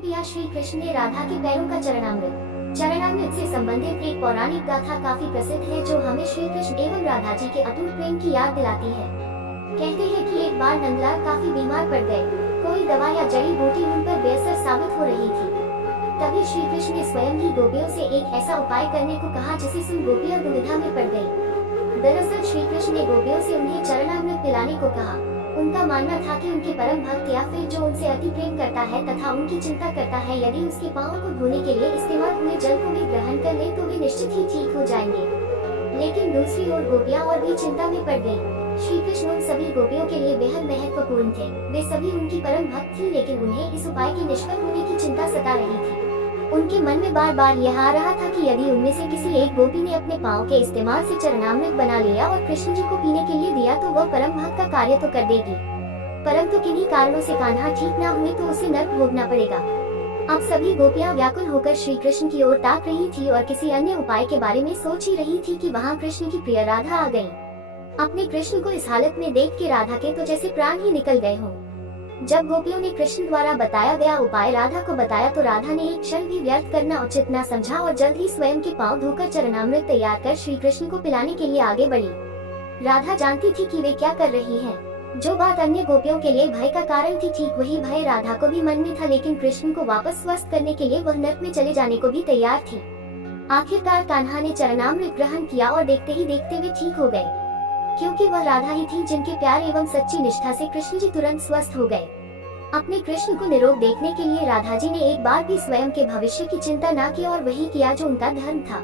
पिया श्री कृष्ण ने राधा के पैरों का चरणामृत से संबंधित एक पौराणिक गाथा काफी प्रसिद्ध है जो हमें श्री कृष्ण एवं राधा जी के अटूट प्रेम की याद दिलाती है। कहते हैं कि एक बार नंदलाल काफी बीमार पड़ गए। कोई दवा या जड़ी बूटी उन पर बेअसर साबित हो रही थी। तभी श्री कृष्ण ने स्वयं ही गोपियों से एक ऐसा उपाय करने को कहा जिसे सुन गोपियां दुविधा में पड़ गयी। दरअसल श्री कृष्ण ने गोपियों से उन्हें चरणामृत पिलाने को कहा। उनका मानना था कि उनके परम भक्त या फिर जो उनसे अति प्रेम करता है तथा उनकी चिंता करता है, यदि उसके पाँव को धोने के लिए इस्तेमाल हुए जल को भी ग्रहण कर ले तो वे निश्चित ही ठीक हो जाएंगे। लेकिन दूसरी ओर गोपियां और भी चिंता में पड़ गयीं। श्री कृष्ण उन सभी गोपियों के लिए बेहद महत्वपूर्ण थे। वे सभी उनकी परम भक्त थी, लेकिन उन्हें इस उपाय के निष्फल होने की चिंता सता रही थी। उनके मन में बार बार यह आ रहा था कि यदि उनमें से किसी एक गोपी ने अपने पाँव के इस्तेमाल से चरणामृत बना लिया और कृष्ण जी को पीने के लिए दिया तो वह परम भक्त का कार्य तो कर देगी, परंतु किन्हीं कारणों से कान्हा ठीक न हुए तो उसे नर्क भोगना पड़ेगा। अब सभी गोपियां व्याकुल होकर श्री कृष्ण की ओर ताक रही थी और किसी अन्य उपाय के बारे में सोच ही रही थी कि वहां कृष्ण की प्रिय राधा आ गई। अपने कृष्ण को इस हालत में देख के राधा के तो जैसे प्राण ही निकल गए हों। जब गोपियों ने कृष्ण द्वारा बताया गया उपाय राधा को बताया तो राधा ने एक क्षण भी व्यर्थ करना उचित न समझा और जल्द ही स्वयं के पाँव धोकर चरणामृत तैयार कर श्री कृष्ण को पिलाने के लिए आगे बढ़ी। राधा जानती थी कि वे क्या कर रही हैं। जो बात अन्य गोपियों के लिए भय का कारण थी, ठीक वही भय राधा को भी मन में था, लेकिन कृष्ण को वापस स्वस्थ करने के लिए वह नर्क में चले जाने को भी तैयार थी। आखिरकार कान्हा ने चरणामृत ग्रहण किया और देखते ही देखते वे ठीक हो गए, क्योंकि वह राधा ही थी जिनके प्यार एवं सच्ची निष्ठा से कृष्ण जी तुरंत स्वस्थ हो गए। अपने कृष्ण को निरोग देखने के लिए राधा जी ने एक बार भी स्वयं के भविष्य की चिंता न की और वही किया जो उनका धर्म था।